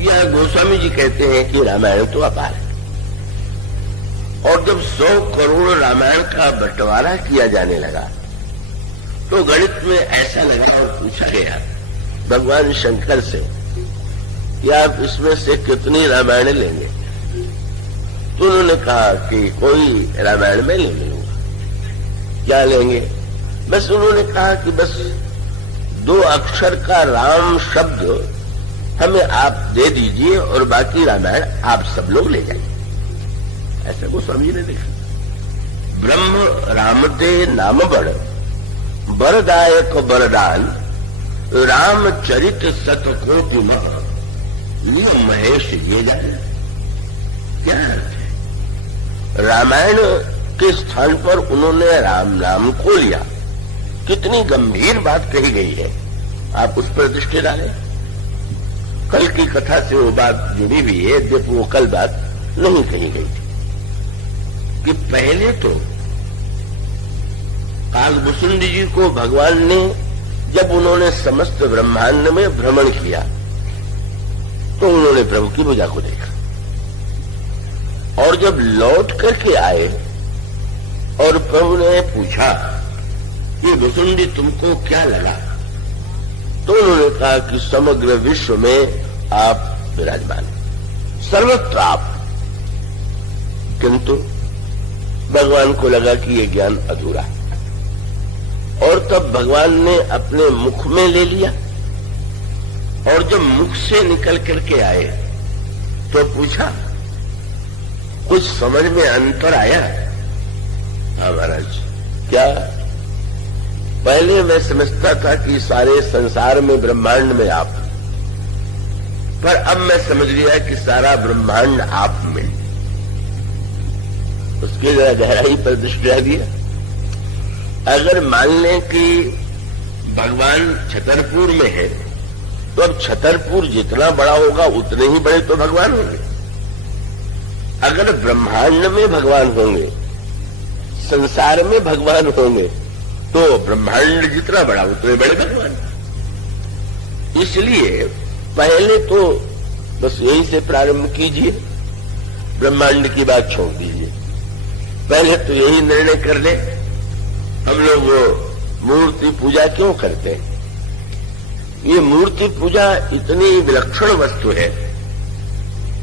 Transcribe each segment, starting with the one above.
यह गोस्वामी जी कहते हैं कि रामायण तो अपार है, और जब 100 करोड़ रामायण का बंटवारा किया जाने लगा तो गणित में ऐसा लगा और पूछा गया भगवान शंकर से कि आप इसमें से कितनी रामायण लेंगे? तो उन्होंने कहा कि कोई रामायण में ले लूंगा। क्या लेंगे? बस उन्होंने कहा कि बस 2 अक्षर का राम शब्द हमें आप दे दीजिए और बाकी रामायण आप सब लोग ले जाइए। ऐसा गोस्वामी जी ने देखा। ब्रह्म रामते नाम बड़ बरदायक बरदान रामचरित सतकोटि लियो महेश ये जाने। क्या अर्थ है? रामायण के स्थान पर उन्होंने राम नाम को लिया। कितनी गंभीर बात कही गई है, आप उस पर दृष्टि डालें। कल की कथा से वो बात जुड़ी हुई है, जब वो कल बात नहीं कही गई थी कि पहले तो कालभूषुंड जी को भगवान ने जब उन्होंने समस्त ब्रह्मांड में भ्रमण किया तो उन्होंने प्रभु की भुजा को देखा, और जब लौट करके आए और प्रभु ने पूछा कि भूषुंडी तुमको क्या लगा, तो उन्होंने कहा कि समग्र विश्व में आप विराजमान, सर्वत्र आप। किंतु भगवान को लगा कि ये ज्ञान अधूरा है, और तब भगवान ने अपने मुख में ले लिया, और जब मुख से निकल करके आए तो पूछा कुछ समझ में अंतर आया? हाँ महाराज। क्या? पहले मैं समझता था कि सारे संसार में ब्रह्मांड में आप, पर अब मैं समझ लिया कि सारा ब्रह्मांड आप में। उसकी जरा गहराई पर दृष्टि दिया। अगर मान लें कि भगवान छतरपुर में है तो अब छतरपुर जितना बड़ा होगा उतने ही बड़े तो भगवान होंगे। अगर ब्रह्मांड में भगवान होंगे, संसार में भगवान होंगे, तो ब्रह्मांड जितना बड़ा उतने बड़े भगवान। इसलिए पहले तो बस यही से प्रारंभ कीजिए, ब्रह्मांड की बात छोड़ दीजिए। पहले तो यही निर्णय कर ले, हम लोग मूर्ति पूजा क्यों करते हैं? ये मूर्ति पूजा इतनी विलक्षण वस्तु है,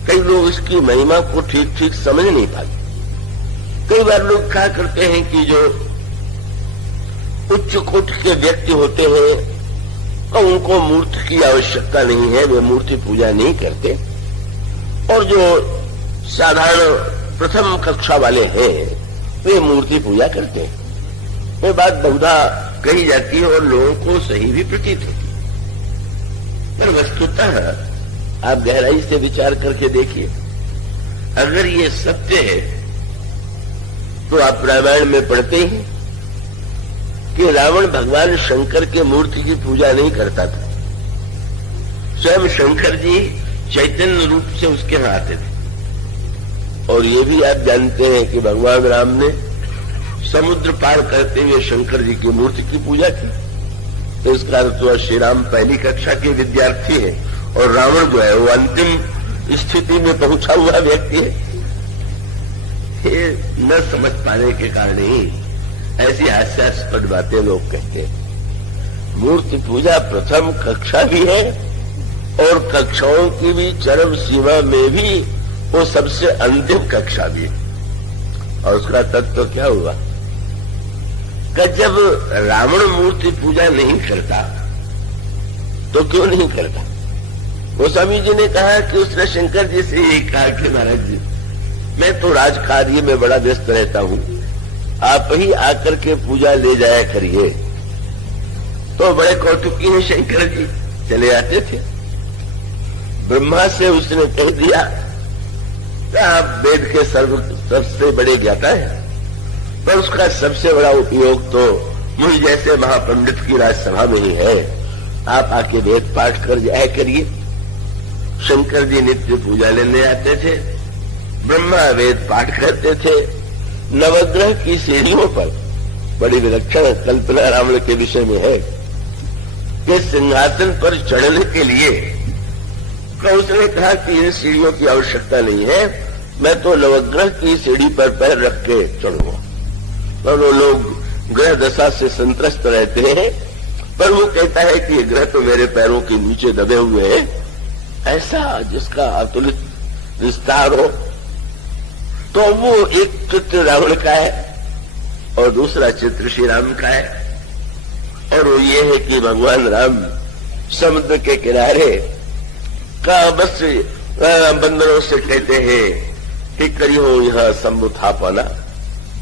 कई लोग इसकी महिमा को ठीक ठीक समझ नहीं पाते। कई बार लोग क्या करते हैं कि जो उच्च कोटि के व्यक्ति होते हैं और उनको मूर्ति की आवश्यकता नहीं है, वे मूर्ति पूजा नहीं करते, और जो साधारण प्रथम कक्षा वाले हैं वे मूर्ति पूजा करते हैं। ये बात बहुधा कही जाती है और लोगों को सही भी प्रतीत होती है, पर वस्तुतः आप गहराई से विचार करके देखिए। अगर ये सत्य है तो आप रामायण में पढ़ते हैं कि रावण भगवान शंकर के मूर्ति की पूजा नहीं करता था। स्वयं शंकर जी चैतन्य रूप से उसके यहाँ आते थे, और ये भी आप जानते हैं कि भगवान राम ने समुद्र पार करते हुए शंकर जी की मूर्ति की पूजा की। तो इसका अर्थ हुआ श्री राम पहली कक्षा के विद्यार्थी है और रावण जो है वो अंतिम स्थिति में पहुंचा हुआ व्यक्ति है। ये न समझ पाने के कारण ही ऐसी हास्यास्पद बातें लोग कहते हैं। मूर्ति पूजा प्रथम कक्षा भी है और कक्षाओं की भी चरम सीमा में भी वो सबसे अंतिम कक्षा भी है। और उसका तत्व क्या हुआ कि जब रावण मूर्ति पूजा नहीं करता तो क्यों नहीं करता? गोस्वामी जी ने कहा कि उसने शंकर जी से यही कहा कि महाराज जी, मैं तो राजकार्य में बड़ा व्यस्त रहता हूं, आप ही आकर के पूजा ले जाया करिए। तो बड़े कौतुकी हैं शंकर जी, चले आते थे। ब्रह्मा से उसने कह दिया कि आप वेद के सबसे बड़े ज्ञाता हैं, पर उसका सबसे बड़ा उपयोग तो मुझ जैसे महापंडित की राजसभा में ही है। आप आके वेद पाठ कर जाया करिए। शंकर जी नित्य पूजा लेने आते थे, ब्रह्मा वेद पाठ करते थे। नवग्रह की सीढ़ियों पर बड़ी विलक्षण कल्पना रावण के विषय में है कि सिंहासन पर चढ़ने के लिए तो उसने कहा कि इन सीढ़ियों की आवश्यकता नहीं है, मैं तो नवग्रह की सीढ़ी पर पैर रख के चढ़ूंगा। और वो लोग ग्रह दशा से संत्रस्त रहते हैं, पर वो कहता है कि ये ग्रह तो मेरे पैरों के नीचे दबे हुए हैं, ऐसा जिसका अतुलित विस्तार हो। तो वो एक चित्र रावण का है और दूसरा चित्र श्री राम का है। और वो ये है कि भगवान राम समुद्र के किनारे का बस बंदरों से कहते हैं कि करियो यह संबुथापना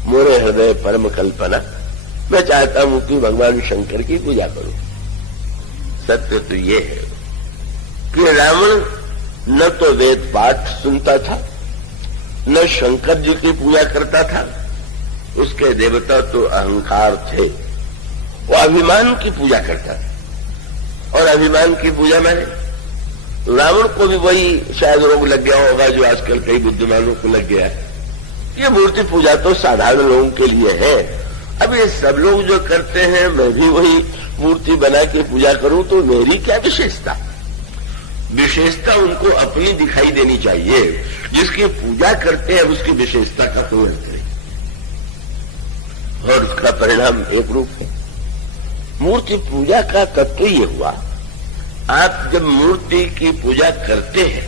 मोरे हृदय परम कल्पना। मैं चाहता हूं कि भगवान शंकर की पूजा करूं। सत्य तो ये है कि रावण न तो वेद पाठ सुनता था, न शंकर जी की पूजा करता था। उसके देवता तो अहंकार थे, वो अभिमान की पूजा करता था। और अभिमान की पूजा मैंने रावण को भी वही शायद रोग लग गया होगा जो आजकल कई बुद्धिमानों को लग गया है। ये मूर्ति पूजा तो साधारण लोगों के लिए है। अब ये सब लोग जो करते हैं, मैं भी वही मूर्ति बना के पूजा करूं तो मेरी क्या विशेषता? विशेषता उनको अपनी दिखाई देनी चाहिए। जिसकी पूजा करते हैं उसकी विशेषता का पूर्ण करें, और उसका परिणाम एक रूप है। मूर्ति पूजा का तत्व ये हुआ, आप जब मूर्ति की पूजा करते हैं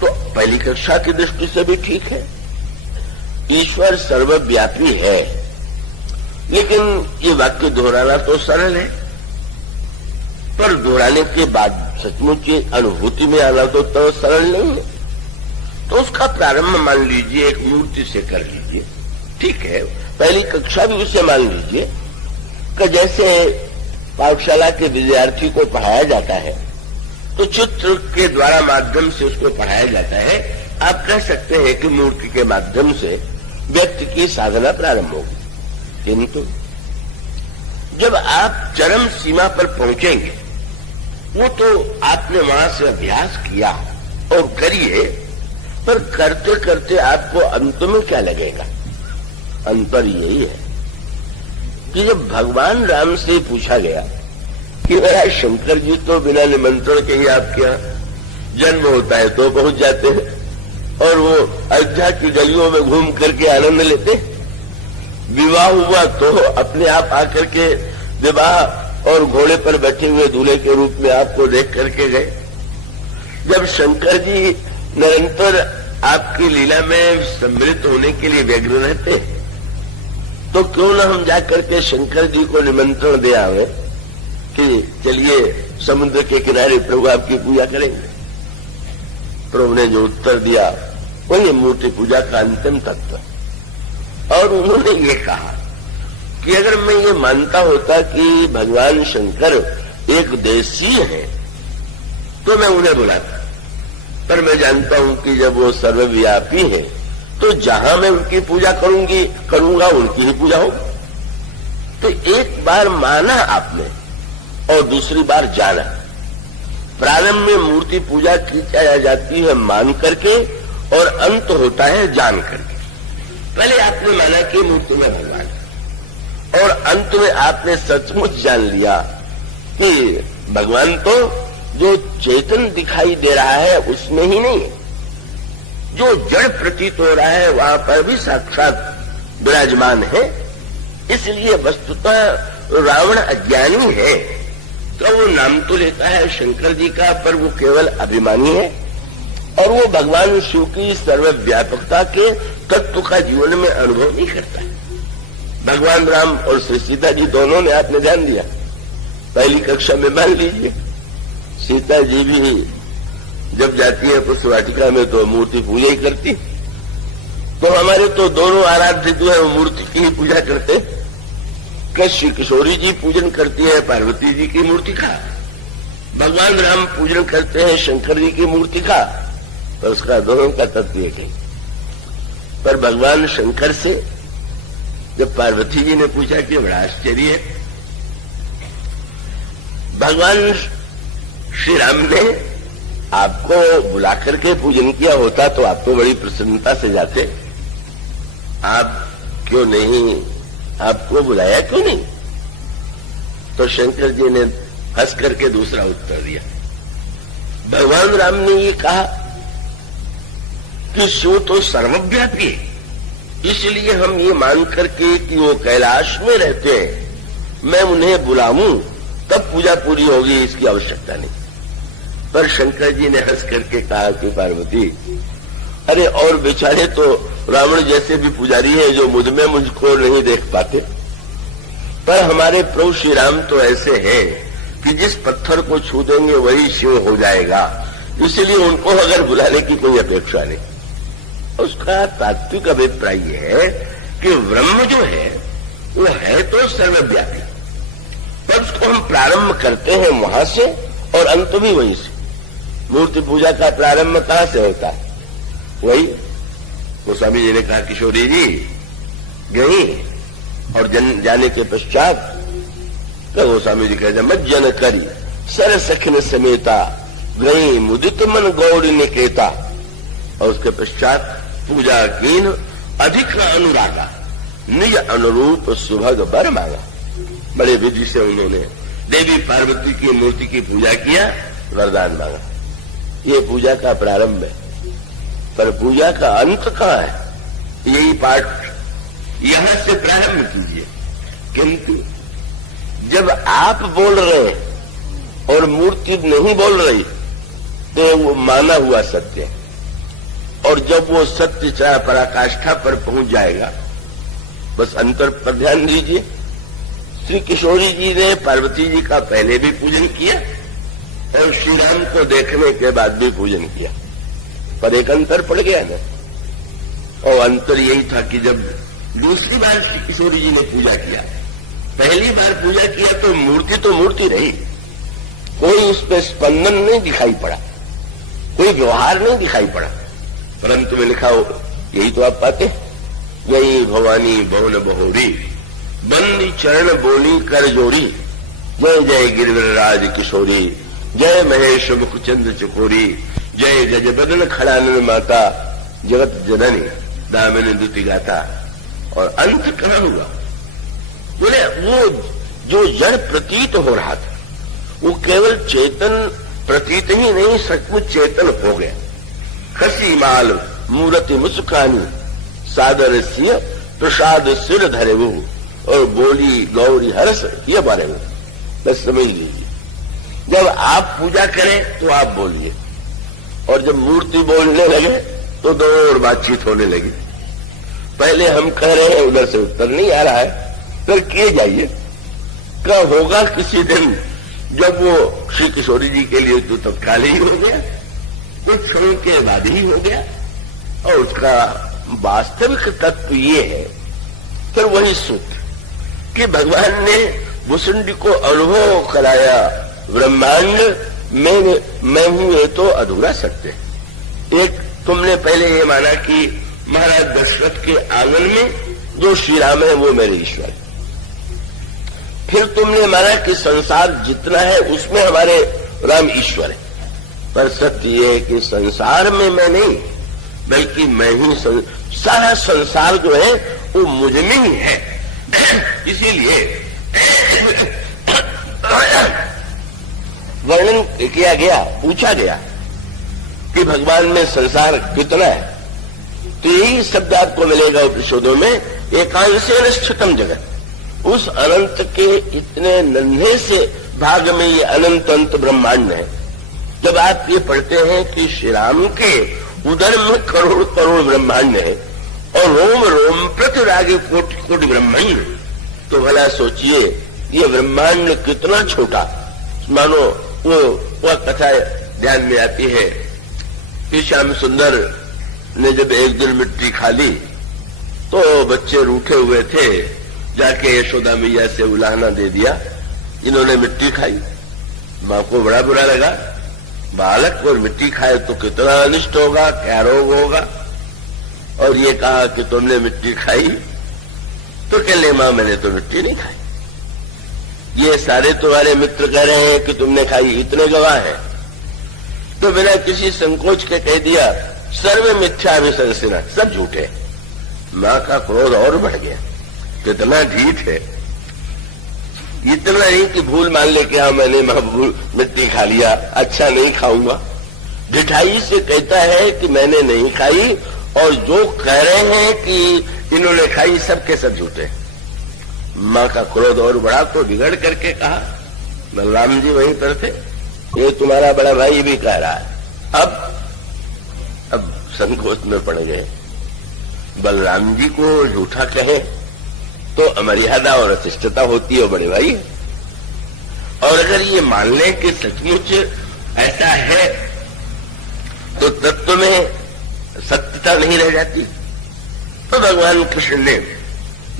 तो पहली कक्षा की दृष्टि से भी ठीक है, ईश्वर सर्वव्यापी है। लेकिन ये वाक्य दोहराना तो सरल है, पर दोहराने के बाद सचमुच की अनुभूति में आना तो सरल नहीं है। तो उसका प्रारंभ मान लीजिए एक मूर्ति से कर लीजिए, ठीक है। पहली कक्षा भी उसे मान लीजिए कि जैसे पाठशाला के विद्यार्थी को पढ़ाया जाता है तो चित्र के द्वारा माध्यम से उसको पढ़ाया जाता है। आप कह सकते हैं कि मूर्ति के माध्यम से व्यक्ति की साधना प्रारंभ होगी। किंतु जब आप चरम सीमा पर पहुंचेंगे, वो तो आपने वहां से अभ्यास किया और करिए, पर करते करते आपको अंत में क्या लगेगा? अंतर यही है कि जब भगवान राम से पूछा गया कि मेरा शंकर जी तो बिना निमंत्रण के ही आपके यहाँ जन्म होता है तो पहुंच जाते हैं, और वो अयोध्या की गलियों में घूम करके आनंद लेते, विवाह हुआ तो अपने आप आकर के विवाह और घोड़े पर बैठे हुए दूल्हे के रूप में आपको देख करके गए। जब शंकर जी निरंतर आपकी लीला में सम्मिलित होने के लिए व्यग्र रहते, तो क्यों न हम जाकर के शंकर जी को निमंत्रण दे आवे कि चलिए समुद्र के किनारे प्रभु आपकी पूजा करेंगे। प्रभु ने जो उत्तर दिया वही मूर्ति पूजा का अंतिम तत्व। और उन्होंने ये कहा कि अगर मैं ये मानता होता कि भगवान शंकर एक देशी है तो मैं उन्हें बुलाता, पर मैं जानता हूं कि जब वो सर्वव्यापी है तो जहां मैं उनकी पूजा करूंगा उनकी ही पूजा होगी। तो एक बार माना आपने और दूसरी बार जाना। प्रारंभ में मूर्ति पूजा की जाती है मान करके और अंत होता है जान करके। पहले आपने माना कि मूर्ति में भगवान, और अंत में आपने सचमुच जान लिया कि भगवान तो जो चेतन दिखाई दे रहा है उसमें ही नहीं, जो जड़ प्रतीत हो रहा है वहां पर भी साक्षात विराजमान है। इसलिए वस्तुतः रावण अज्ञानी है, तो वो नाम तो लेता है शंकर जी का, पर वो केवल अभिमानी है और वो भगवान शिव की सर्वव्यापकता के तत्व का जीवन में अनुभव नहीं करता। भगवान राम और श्री सीता जी दोनों ने आपने ध्यान दिया। पहली कक्षा में मान लीजिए सीता जी भी जब जाती है पुष्प वाटिका में तो मूर्ति पूजा ही करती, तो हमारे तो दोनों आराध्य जो है वो मूर्ति की ही पूजा करते। श्री किशोरी जी पूजन करती है पार्वती जी की मूर्ति का, भगवान राम पूजन करते हैं शंकर जी की मूर्ति का, तो उसका दोनों का तत्व एक है। पर भगवान शंकर से जब पार्वती जी ने पूछा कि बड़ा आश्चर्य है, भगवान श्री राम ने आपको बुला करके पूजन किया होता तो आप तो बड़ी प्रसन्नता से जाते, आप क्यों नहीं, आपको बुलाया क्यों नहीं? तो शंकर जी ने हंस करके दूसरा उत्तर दिया, भगवान राम ने ये कहा कि शिव तो सर्वव्यापी है, इसलिए हम ये मान करके कि वो कैलाश में रहते हैं, मैं उन्हें बुलाऊं तब पूजा पूरी होगी, इसकी आवश्यकता नहीं। पर शंकर जी ने हंस करके कहा कि पार्वती, अरे और बेचारे तो रावण जैसे भी पुजारी हैं जो मुझ में मुझको नहीं देख पाते, पर हमारे प्रभु श्री राम तो ऐसे हैं कि जिस पत्थर को छू देंगे वही शिव हो जाएगा, इसलिए उनको अगर बुलाने की कोई अपेक्षा नहीं। उसका तात्विक अभिप्राय यह है कि ब्रह्म जो है वो है तो सर्वव्यापी, पर उसको हम प्रारंभ करते हैं वहां से और अंत भी वहीं से। मूर्ति पूजा का प्रारंभ कहां से होता है? वही गोस्वामी जी ने कहा, किशोरी जी गई और जाने के पश्चात तो गोस्वामी जी कहते मज्जन करी सर सखिन समेता गई मुदित मन गौरी निकेता। और उसके पश्चात पूजा कीन अधिक अनुरागा निज अनुरूप सुभग बर मांगा। बड़े विधि से उन्होंने देवी पार्वती की मूर्ति की पूजा किया, वरदान मांगा। ये पूजा का प्रारंभ है, पर पूजा का अंत कहां है? यही पाठ यहां से प्रारंभ कीजिए। किंतु जब आप बोल रहे और मूर्ति नहीं बोल रही तो वो माना हुआ सत्य है, और जब वो सत्य चाहे पराकाष्ठा पर पहुंच जाएगा, बस अंतर पर ध्यान दीजिए। श्री किशोरी जी ने पार्वती जी का पहले भी पूजन किया और श्री राम को देखने के बाद भी पूजन किया, पर एक अंतर पड़ गया ना। और अंतर यही था कि जब दूसरी बार श्री किशोरी जी ने पूजा किया, पहली बार पूजा किया तो मूर्ति रही, कोई उस पर स्पंदन नहीं दिखाई पड़ा, कोई व्यवहार नहीं दिखाई पड़ा, परंतु में लिखा हो यही तो आप पाते, यही भवानी भवन बहोरी बंदी चरण बोली कर जोड़ी, जय जय गिरिवरराज किशोरी, जय महेश मुखचंद चकोरी, जय गजबदन खड़ानन माता, जगत जननी दामिनी दुति गाता। और अंत कहां हुआ? बोले वो जो जड़ प्रतीत हो रहा था वो केवल चेतन प्रतीत ही नहीं, सचमुच चेतन हो गया। खसी माल मूर्ति मुस्कानी सादर सिय प्रसाद सिर धरे वो, और बोली गौरी हर्ष ये बारे में बस समझ लीजिए। जब आप पूजा करें तो आप बोलिए, और जब मूर्ति बोलने लगे तो दो और बातचीत होने लगी। पहले हम कह रहे हैं, उधर से उत्तर नहीं आ रहा है, फिर किए जाइए। कब होगा किसी दिन जब वो श्री किशोरी जी के लिए तो तत्काल ही हो गया, कुछ क्षणों के बाद ही हो गया, और उसका वास्तविक तत्व ये है फिर वही सूत्र कि भगवान ने भुसुंडी को अनुभव कराया, ब्रह्मांड मैं हूं ये तो अधूरा सत्य है। एक तुमने पहले ये माना कि महाराज दशरथ के आंगन में जो श्री राम है वो मेरे ईश्वर है, फिर तुमने माना कि संसार जितना है उसमें हमारे राम ईश्वर है, पर सत्य ये है कि संसार में मैं नहीं, बल्कि मैं ही सारा संसार जो है वो मुझ में ही है। इसीलिए वर्णन किया गया, पूछा गया कि भगवान में संसार कितना है, तो यही शब्द आपको मिलेगा उपनिषदों में, एकांशेन स्थितम जगत। उस अनंत के इतने नन्हे से भाग में ये अनंत अंत ब्रह्मांड है। जब आप ये पढ़ते हैं कि श्री राम के उदर में करोड़ करोड़ ब्रह्मांड है और रोम रोम प्रतिरागे कोटि कोटि ब्रह्मांड, तो भला सोचिए ये ब्रह्मांड कितना छोटा। मानो वो कथा ध्यान में आती है कि श्याम सुंदर ने जब एक दिन मिट्टी खा ली तो बच्चे रूठे हुए थे, जाके यशोदा मैया से उलाहना दे दिया, इन्होंने मिट्टी खाई। मां को बड़ा बुरा लगा, बालक और मिट्टी खाए तो कितना अनिष्ट होगा, क्या रोग होगा। और ये कहा कि तुमने मिट्टी खाई, तो कहले मां मैंने तो मिट्टी नहीं खाई, ये सारे तुम्हारे मित्र कह रहे हैं कि तुमने खाई, इतने गवाह हैं। तो बिना किसी संकोच के कह दिया सर्व मिथ्या विशंसिना, सब झूठे। मां का क्रोध और बढ़ गया, कितना ढीठ है। इतना नहीं कि भूल मान ले कि हाँ मैंने भूल मिट्टी खा लिया, अच्छा नहीं खाऊंगा, ढिठाई से कहता है कि मैंने नहीं खाई, और जो कह रहे हैं कि इन्होंने खाई सबके सब झूठे। मां का क्रोध और बढ़ा तो बिगड़ करके कहा, बलराम जी वहीं पर थे, ये तुम्हारा बड़ा भाई भी कह रहा है। अब संकोच में पड़ गए। बलराम जी को झूठा कहे तो अमर्यादा और अशिष्टता होती है बड़े भाई, और अगर ये मान लें कि सचमुच ऐसा है तो तत्व में सत्यता नहीं रह जाती। तो भगवान कृष्ण ने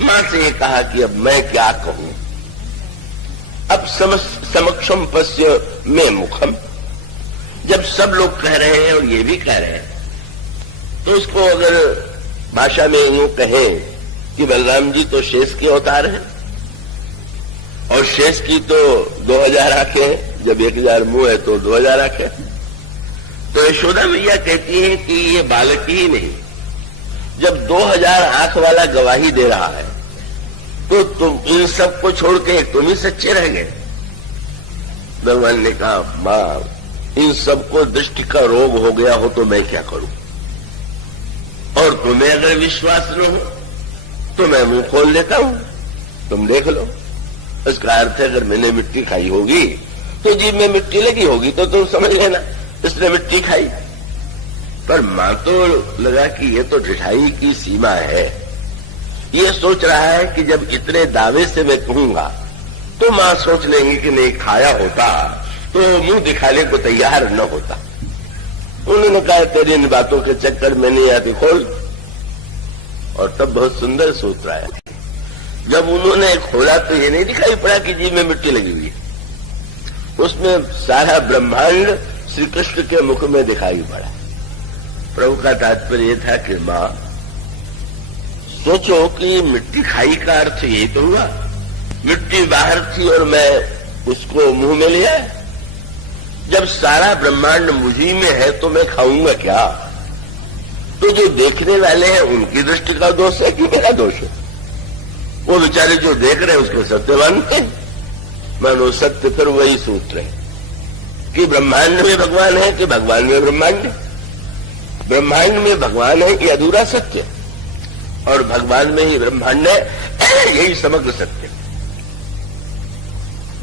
मां से ये कहा कि अब मैं क्या कहूं, अब समक्षम पश्य में मुखम, जब सब लोग कह रहे हैं और ये भी कह रहे हैं, तो उसको अगर भाषा में यूं कहें कि बलराम जी तो शेष के अवतार हैं, और शेष की तो 2000 आंखें हैं, जब 1000 मुंह है तो 2000 आंखें। तो यशोदा मैया कहती है कि ये बालक ही नहीं, जब 2000 आंख वाला गवाही दे रहा है तो तुम इन सबको छोड़ के तुम ही सच्चे रह गए। भगवान ने कहा, मां इन सबको दृष्टि का रोग हो गया हो तो मैं क्या करूं, और तुम्हें अगर विश्वास न हो तो मैं मुंह खोल लेता हूं, तुम देख लो। इसका अर्थ है अगर मैंने मिट्टी खाई होगी तो जीभ में मिट्टी लगी होगी तो तुम समझ लेना इसने मिट्टी खाई। पर मां तो लगा कि ये तो ढिठाई की सीमा है, ये सोच रहा है कि जब इतने दावे से मैं कहूंगा तो मां सोच लेंगी कि नहीं खाया होता तो मुंह दिखाने को तैयार न होता। उन्होंने कहा, तेरी इन बातों के चक्कर में नहीं आती, खोल। और तब बहुत सुंदर सूत्र आया। जब उन्होंने खोला तो ये नहीं दिखाई पड़ा कि जीभ में मिट्टी लगी हुई है, उसमें सारा ब्रह्मांड श्री कृष्ण के मुख में दिखाई पड़ा। प्रभु का तात्पर्य यह था कि मां सोचो कि मिट्टी खाई का अर्थ यही तो हुआ, मिट्टी बाहर थी और मैं उसको मुंह में लिया। जब सारा ब्रह्मांड मुझी में है तो मैं खाऊंगा क्या? तो जो देखने वाले हैं उनकी दृष्टि का दोष है कि मेरा दोष है? वो बेचारे जो देख रहे हैं उसको सत्य मानते हैं। मानो सत्य फिर वही सूत्र है कि ब्रह्मांड में भगवान है कि भगवान में ब्रह्मांड है। ब्रह्मांड में भगवान है ये अधूरा सत्य, और भगवान में ही ब्रह्मांड है, यही समग्र सत्य।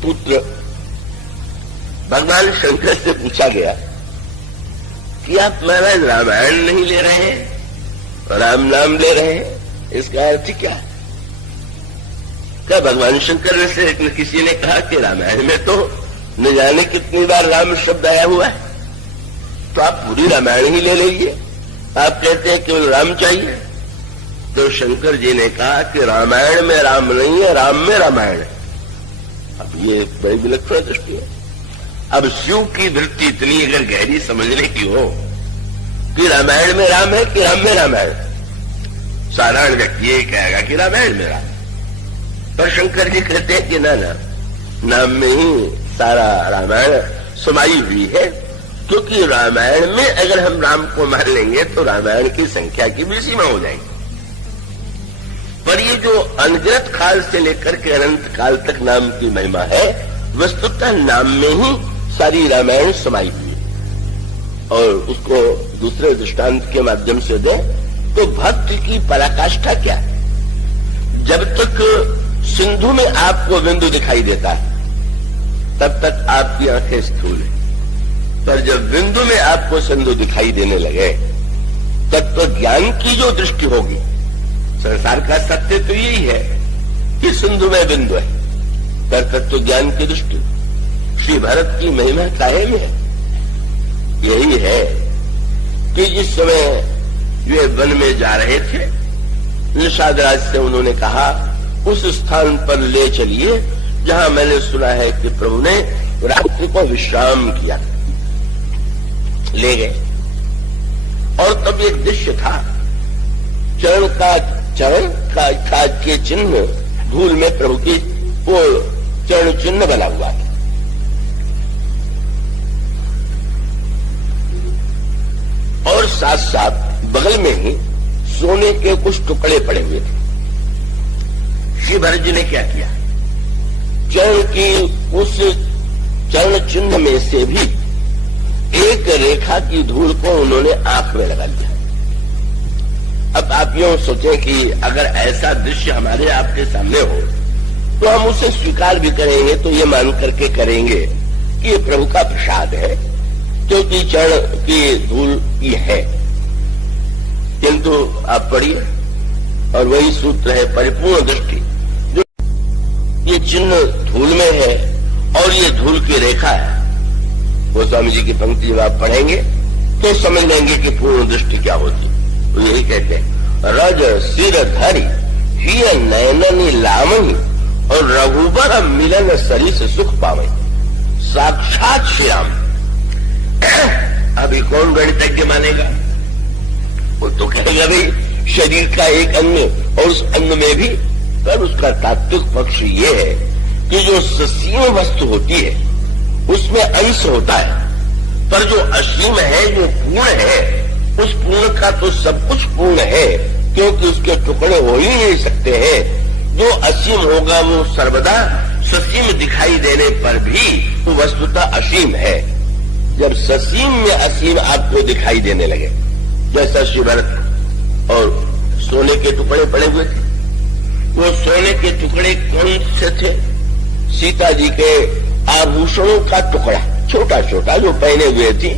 पुत्र भगवान शंकर से पूछा गया कि आप महाराज रामायण नहीं ले रहे हैं, राम नाम ले रहे हैं, इसका अर्थ क्या है? क्या भगवान शंकर से किसी ने कहा कि रामायण में तो न जाने कितनी बार राम शब्द आया हुआ है, तो आप पूरी रामायण ही ले लीजिए, आप कहते हैं केवल राम चाहिए। तो शंकर जी ने कहा कि रामायण में राम नहीं है, राम में रामायण है। अब ये बड़ी विलक्षण दृष्टि है। अब शिव की वृत्ति इतनी अगर गहरी समझने की हो कि रामायण में राम है कि राम में रामायण, साधारण व्यक्ति ये कहेगा कि रामायण में राम, पर शंकर जी कहते हैं कि ना, नाम में ही सारा रामायण समाई हुई है, क्योंकि रामायण में अगर हम राम को मान लेंगे तो रामायण की संख्या की भी सीमा हो जाएगी। पर ये जो अनगिनत काल से लेकर के अनंत काल तक नाम की महिमा है, वस्तुतः नाम में ही सारी रामायण समाई हुई है। और उसको दूसरे दृष्टांत के माध्यम से दें तो भक्त की पराकाष्ठा क्या है? जब तक सिंधु में आपको बिंदु दिखाई देता है तब तक आपकी आंखें स्थूल है, पर जब बिंदु में आपको सिंधु दिखाई देने लगे तब तो ज्ञान की जो दृष्टि होगी, संसार का सत्य तो यही है कि सिंधु में बिंदु है, पर तत्व ज्ञान की दृष्टि श्री भरत की महिमा कायम है। यही है कि जिस समय वे वन में जा रहे थे, निषादराज से उन्होंने कहा उस स्थान पर ले चलिए जहां मैंने सुना है कि प्रभु ने रात्रि को विश्राम किया। ले गए और तब एक दृश्य था, चरण का के चिन्ह धूल में प्रभु की वो चरण चिन्ह बना हुआ था। और साथ साथ बगल में ही सोने के कुछ टुकड़े पड़े हुए थे। श्री भरत जी ने क्या किया, चरण की उस चरण चिन्ह में से भी एक रेखा की धूल को उन्होंने आंख में लगा लिया। अब आप यूं सोचें कि अगर ऐसा दृश्य हमारे आपके सामने हो तो हम उसे स्वीकार भी करेंगे, तो ये मान करके करेंगे कि ये प्रभु का प्रसाद है, क्योंकि चरण की धूल ये है। किंतु आप पढ़िए और वही सूत्र है परिपूर्ण दृष्टि, जो ये चिन्ह धूल में है और ये धूल की रेखा है। गोस्वामी जी की पंक्ति जब आप पढ़ेंगे तो समझ लेंगे कि पूर्ण दृष्टि क्या होती। तो यही कहते हैं रज सिर धरी ही नयननी लामही और रघुबर मिलन सरी से सुख पावे, साक्षात श्री राम। अभी कौन गणितज्ञ मानेगा? वो तो कहेगा भाई शरीर का एक अंग और उस अंग में भी, पर उसका तात्विक पक्ष ये है कि जो ससीम वस्तु होती है उसमें अंश होता है, पर जो असीम है, जो पूर्ण है, उस पूर्ण का तो सब कुछ पूर्ण है, क्योंकि उसके टुकड़े हो ही नहीं सकते हैं। जो असीम होगा वो सर्वदा ससीम दिखाई देने पर भी वो वस्तुतः असीम है। जब ससीम में असीम आपको दिखाई देने लगे, जैसा श्री भरत और सोने के टुकड़े पड़े हुए थे, वो सोने के टुकड़े कौन से थे? सीता जी के आभूषणों का टुकड़ा, छोटा छोटा जो पहने हुए थी,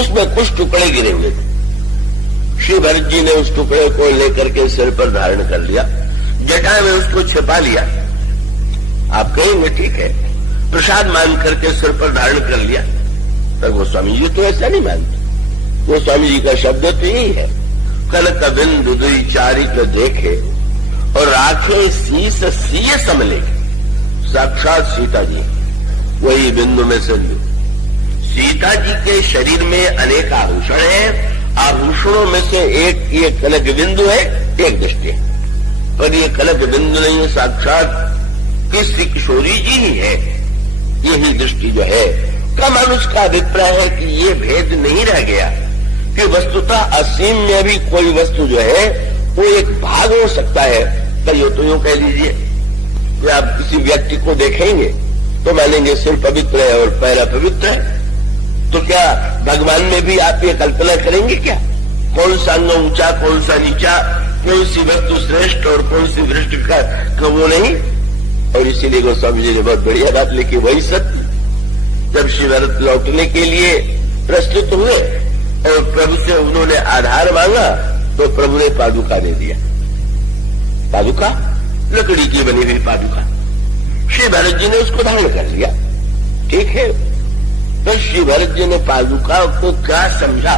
उसमें कुछ टुकड़े गिरे हुए थे। श्री भरत जी ने उस टुकड़े को लेकर के सिर पर धारण कर लिया, जटा में उसको छिपा लिया। आप कहेंगे ठीक है, प्रसाद मान करके सिर पर धारण कर लिया, पर गोस्वामी जी तो ऐसा नहीं मानते। गोस्वामी जी का शब्द तो यही है, कनक बिंदु दुई चारिक देखे और राखे शीस सीय समले। साक्षात सीता जी वही बिंदु में संजू। सीता जी के शरीर में अनेक आभूषण हैं, आभूषणों में से एक ये कनक बिंदु है, एक दृष्टि है, पर ये कनक बिंदु नहीं है, साक्षात किसी किशोरी जी ही है। यही दृष्टि जो है का मनुष्य का अभिप्राय है कि ये भेद नहीं रह गया कि वस्तुतः असीम में भी कोई वस्तु जो है वो एक भाग हो सकता है। पर यो तो यूं कह लीजिए कि आप किसी व्यक्ति को देखेंगे तो मानेंगे सिर पवित्र है और पैर अपवित्र है, तो क्या भगवान में भी आप ये कल्पना करेंगे क्या? कौन सा अंग ऊंचा, कौन सा नीचा, कौन सी वस्तु श्रेष्ठ और कौन सी वृष्ट का वो नहीं। और इसीलिए गोस्वामी जी ने बहुत बढ़िया बात लिखी, वही सत्य। जब श्री भरत लौटने के लिए प्रस्तुत हुए और प्रभु से उन्होंने आधार मांगा तो प्रभु ने पादुका दे दिया। पादुका लकड़ी की बनी हुई पादुका, श्री भरत जी ने उसको धारण कर लिया। ठीक है, तो श्री भरत जी ने पादुका को क्या समझा,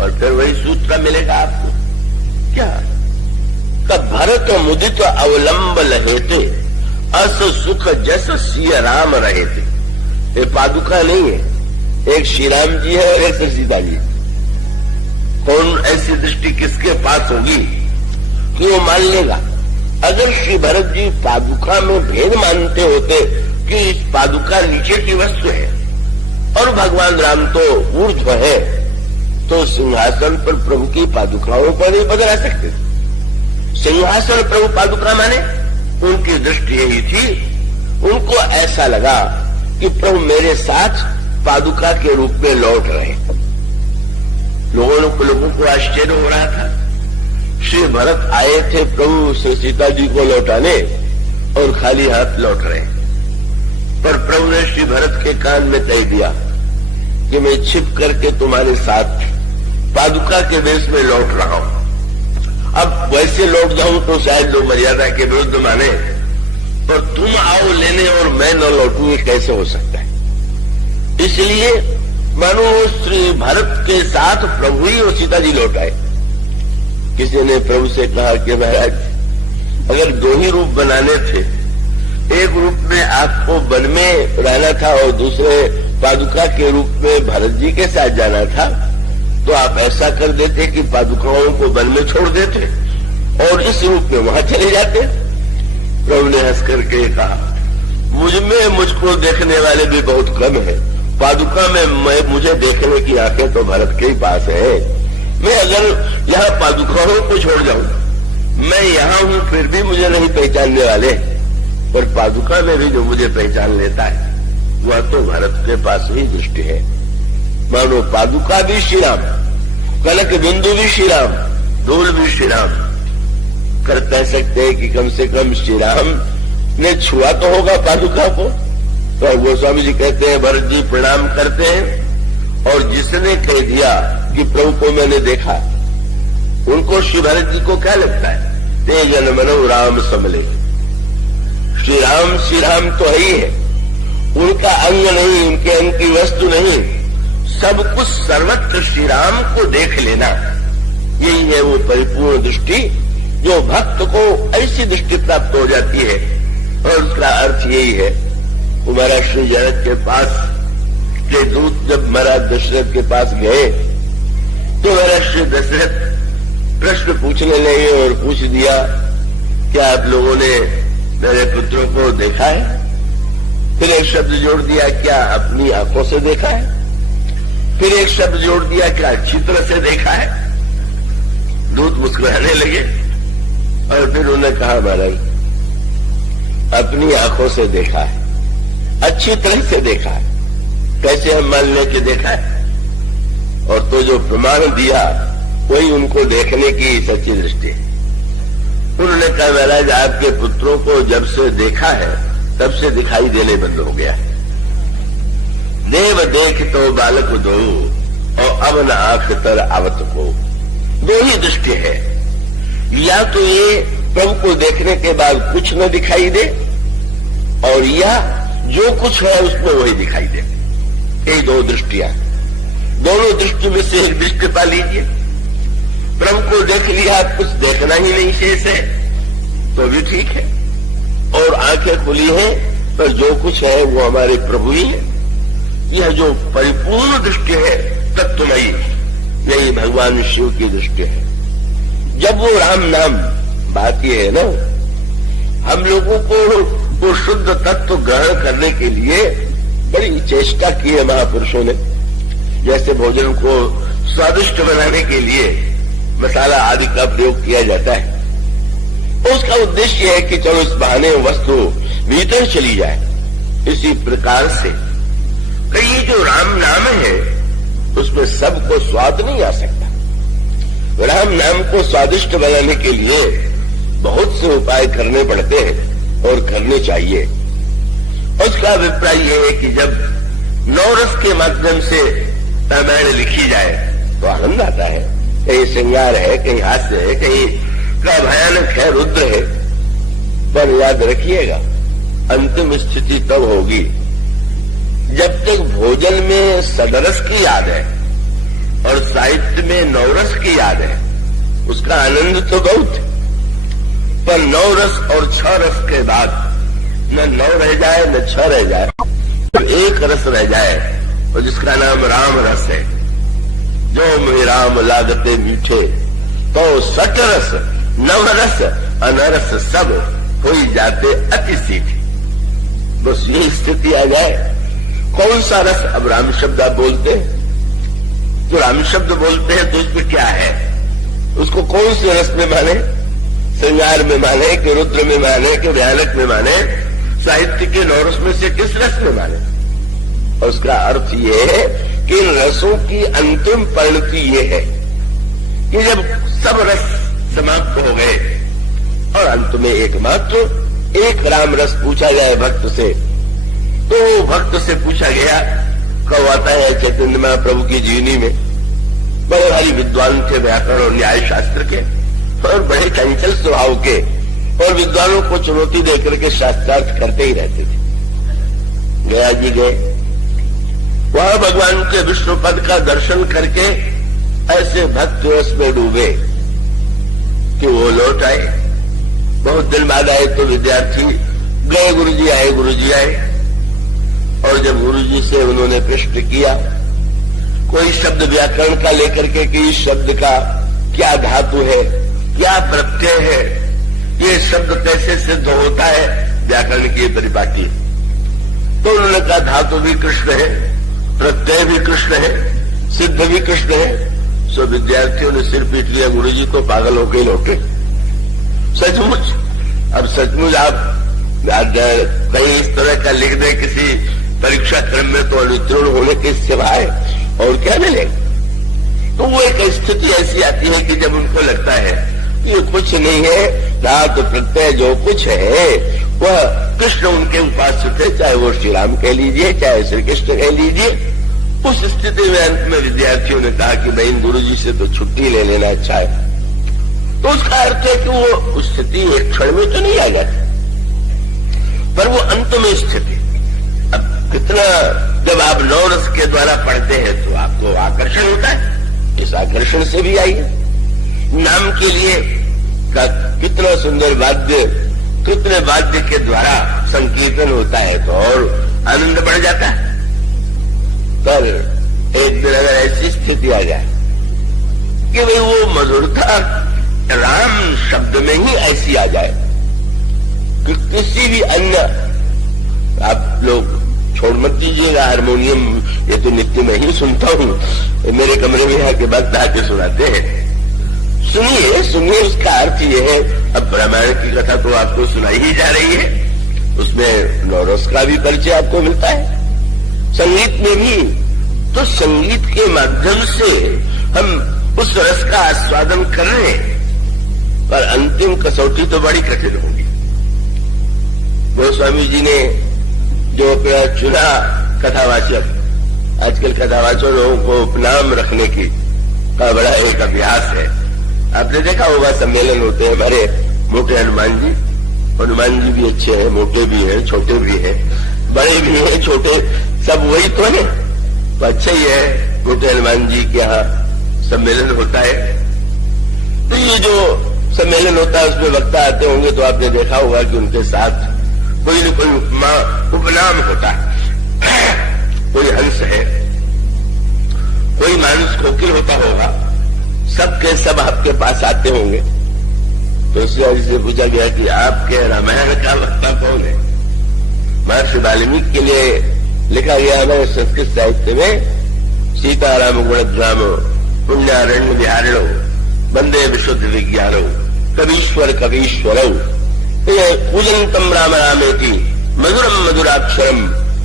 और फिर वही सूत्र मिलेगा आपको क्या? कब भरत मुदित अवलंब लहेते अस सुख जस सिय राम रहे थे। ये पादुका नहीं है, एक श्री राम जी है और एक सीता जी। कौन ऐसी दृष्टि किसके पास होगी कि वो मान लेगा? अगर श्री भरत जी पादुका में भेद मानते होते कि इस पादुका नीचे की वस्तु है और भगवान राम तो ऊर्ध्व है, तो सिंहासन पर प्रभु की पादुकाओं को नहीं बदला सकते। सिंहासन प्रभु पादुका माने, उनकी दृष्टि यही थी। उनको ऐसा लगा कि प्रभु मेरे साथ पादुका के रूप में लौट रहे। लोगों को आश्चर्य हो रहा था। श्री भरत आए थे प्रभु श्री सीता जी को लौटाने और खाली हाथ लौट रहे, पर प्रभु ने श्री भरत के कान में कह दिया कि मैं छिप करके तुम्हारे साथ पादुका के वेश में लौट रहा हूं। अब वैसे लौट जाऊं तो शायद लोग मर्यादा के विरुद्ध माने, पर तुम आओ लेने और मैं न लौटूं, ये कैसे हो सकता है? इसलिए मानो श्री भरत के साथ प्रभु ही और सीता जी लौट आए। किसी ने प्रभु से कहा कि महाराज अगर दो ही रूप बनाने थे, एक रूप में आपको वन में रहना था और दूसरे पादुका के रूप में भरत जी के साथ जाना था, तो आप ऐसा कर देते कि पादुकाओं को वन में छोड़ देते और इस रूप में वहां चले जाते। प्रभु ने हंस करके कहा, मुझको देखने वाले भी बहुत कम है। पादुका में मुझे देखने की आंखें तो भरत के ही पास है। मैं अगर यहाँ पादुकाओं को छोड़ जाऊं, मैं यहाँ हूं फिर भी मुझे नहीं पहचानने वाले, और पादुका में भी जो मुझे पहचान लेता है वह तो भरत के पास ही दृष्टि है। मानो पादुका भी श्री राम, कनक बिंदु भी श्री राम, धूल भी श्री राम। कर कह सकते हैं कि कम से कम श्री राम ने छुआ तो होगा पादुका को। तो गोस्वामी जी कहते हैं भरत जी प्रणाम करते हैं, और जिसने कह दिया कि प्रभु को मैंने देखा, उनको श्री भरत जी को क्या लगता है? ते जन मनो राम समले। श्री राम तो है ही है, उनका अंग नहीं, उनके अंग की वस्तु नहीं, सब कुछ सर्वत्र श्री राम को देख लेना, यही है वो परिपूर्ण दृष्टि जो भक्त को ऐसी दृष्टि प्राप्त हो जाती है। और उसका अर्थ यही है, वो महाराज श्री जनक के पास के दूत जब महाराज दशरथ के पास गए तो महाराज श्री दशरथ प्रश्न पूछने लगे और पूछ दिया, क्या आप लोगों ने मेरे पुत्रों को देखा है? फिर एक शब्द जोड़ दिया, क्या अपनी आंखों से देखा है? फिर एक शब्द जोड़ दिया, क्या अच्छी तरह से देखा है? दूत मुस्कुराने लगे और फिर उन्होंने कहा, महाराज अपनी आंखों से देखा है, अच्छी तरह से देखा है। कैसे हम मान लें कि देखा है? और तो जो प्रमाण दिया वही उनको देखने की सच्ची दृष्टि है। उन्होंने कहा, महाराज आपके पुत्रों को जब से देखा है तब से दिखाई देने बंद हो गया है। देव देख तो बालक दो, और अब न आंख तर आवत को। दो ही दृष्टि है, या तो ये प्रभु को देखने के बाद कुछ न दिखाई दे, और या जो कुछ है उसमें वही दिखाई दे। यही दो दृष्टियां, दोनों दृष्टि में से एक दृष्टि पा लीजिए। प्रभु को देख लिया, कुछ देखना ही नहीं शेष है तो भी ठीक है, और आंखें खुली हैं पर जो कुछ है वो हमारे प्रभु ही है। यह जो परिपूर्ण दृष्टि है तत्वमयी, यही भगवान शिव की दृष्टि है। जब वो राम नाम, बात यह है ना, हम लोगों को वो शुद्ध तत्व ग्रहण करने के लिए बड़ी चेष्टा की है महापुरुषों ने। जैसे भोजन को स्वादिष्ट बनाने के लिए मसाला आदि का प्रयोग किया जाता है, उसका उद्देश्य है कि चलो इस बहाने वस्तु भीतर चली जाए। इसी प्रकार से ये जो राम नाम है उसमें सबको स्वाद नहीं आ सकता। राम नाम को स्वादिष्ट बनाने के लिए बहुत से उपाय करने पड़ते हैं और करने चाहिए। उसका अभिप्राय यह है कि जब नवरस के माध्यम से रामायण लिखी जाए तो आनंद आता है। कहीं श्रृंगार है, कहीं हास्य है, कहीं का भयानक है, रुद्र है, पर याद रखिएगा अंतिम स्थिति तब होगी जब तक भोजन में सदरस की याद है और साहित्य में नवरस की याद है, उसका आनंद तो बहुत, पर नवरस और छह रस के बाद न नौ रह जाए न छह रह जाए, तो एक रस रह जाए और जिसका नाम राम रस है। जो में राम लागते मीठे तो सट रस नव रस अनरस सब हो जाते अति सीठे। बस ये स्थिति आ जाए। कौन सा रस? अब राम शब्द आप बोलते हैं, तो राम शब्द बोलते हैं तो उसमें क्या है? उसको कौन से रस में माने? श्रृंगार में माने कि रुद्र में माने कि भयानक में माने? साहित्य के नौरस में से किस रस में माने? और उसका अर्थ ये है कि इन रसों की अंतिम परिणति ये है कि जब सब रस समाप्त हो गए और अंत में एकमात्र एक राम रस पूछा जाए भक्त से, तो भक्त से पूछा गया, कब आता है चैतन्य महाप्रभु की जीवनी में? बड़े भारी विद्वान थे व्याकरण और न्याय शास्त्र के, और बड़े चंचल स्वभाव के, और विद्वानों को चुनौती देकर के शास्त्रार्थ करते ही रहते थे। गया जी गए, वहां भगवान के विष्णु पद का दर्शन करके ऐसे भक्त रस में डूबे कि वो लौट आए। बहुत दिन बाद आए तो विद्यार्थी गए, गुरुजी आए, गुरुजी आए, और जब गुरुजी से उन्होंने प्रश्न किया कोई शब्द व्याकरण का लेकर के कि इस शब्द का क्या धातु है, क्या प्रत्यय है, ये शब्द कैसे सिद्ध होता है, व्याकरण की परिपाटी, तो उन्होंने कहा धातु भी कृष्ण है, प्रत्यय भी कृष्ण है, सिद्ध भी कृष्ण है। सो विद्यार्थियों ने सिर पीट लिया, गुरुजी को पागल होकर लौटे। सचमुच, अब सचमुच आप कहीं इस तरह का लिख दें किसी परीक्षा क्रम में तो अनुत्तीर्ण होने के सिवाय और क्या मिलेगा। तो वो एक स्थिति ऐसी आती है कि जब उनको लगता है ये कुछ नहीं है, रात प्रत्यय जो कुछ है वह कृष्ण उनके उपास्य थे, चाहे वो श्री राम कह लीजिए चाहे श्री कृष्ण कह लीजिए। उस स्थिति में अंत में विद्यार्थियों ने कहा कि भाई गुरु जी से तो छुट्टी ले लेना अच्छा है। तो उसका अर्थ है कि वो स्थिति एक क्षण में तो नहीं आ जाती, पर वो अंत में स्थिति। अब कितना जब आप नौ रस के द्वारा पढ़ते हैं तो आपको आकर्षण होता है, इस आकर्षण से भी आइए। नाम के लिए का कितना सुंदर वाद्य, कितने वाद्य के द्वारा संकीर्तन होता है तो और आनंद बढ़ जाता है। पर एक दिन अगर ऐसी स्थिति आ जाए कि भाई वो मधुरता राम शब्द में ही ऐसी आ जाए कि किसी भी अन्य, आप लोग छोड़ मत दीजिएगा हारमोनियम, ये तो नित्य मैं ही सुनता हूं, मेरे कमरे में आके बात आके सुनाते हैं। सुनिए सुनिए, उसका अर्थ ये है, अब रामायण की कथा तो आपको सुनाई ही जा रही है, उसमें नौरस का भी परिचय आपको मिलता है, संगीत में भी। तो संगीत के माध्यम से हम उस रस का आस्वादन कर रहे हैं, पर अंतिम कसौटी तो बड़ी कठिन होगी। गोस्वामी जी ने जो अपना चुना कथावाचक, आजकल कथावाचक लोगों को उपनाम रखने की का बड़ा एक अभ्यास है। आपने देखा होगा सम्मेलन होते हैं हमारे मोटे हनुमान जी भी अच्छे हैं, मोटे भी हैं, छोटे भी हैं, बड़े भी हैं, छोटे सब वही तो है, तो अच्छा ही है। मोटे हनुमान जी के यहाँ सम्मेलन होता है, तो ये जो सम्मेलन होता है उसमें वक्ता आते होंगे तो आपने देखा होगा कि उनके साथ कोई न कोई उपनाम होता है। कोई हंस है, कोई मानुष कोकिल होता होगा, सबके सब आपके पास आते होंगे। तो उससे पूछा गया कि आपके रामायण का वक्ता कौन है। महर्षि वाल्मीकि के लिए लिखा गया हमारे संस्कृत साहित्य में, सीताराम गुणग्राम पुण्यारण्य विहारिणो वंदे विशुद्ध विज्ञानो कवीश्वर कवीश्वरौ पूजनतम राम रामेति मधुरम मधुराक्षरम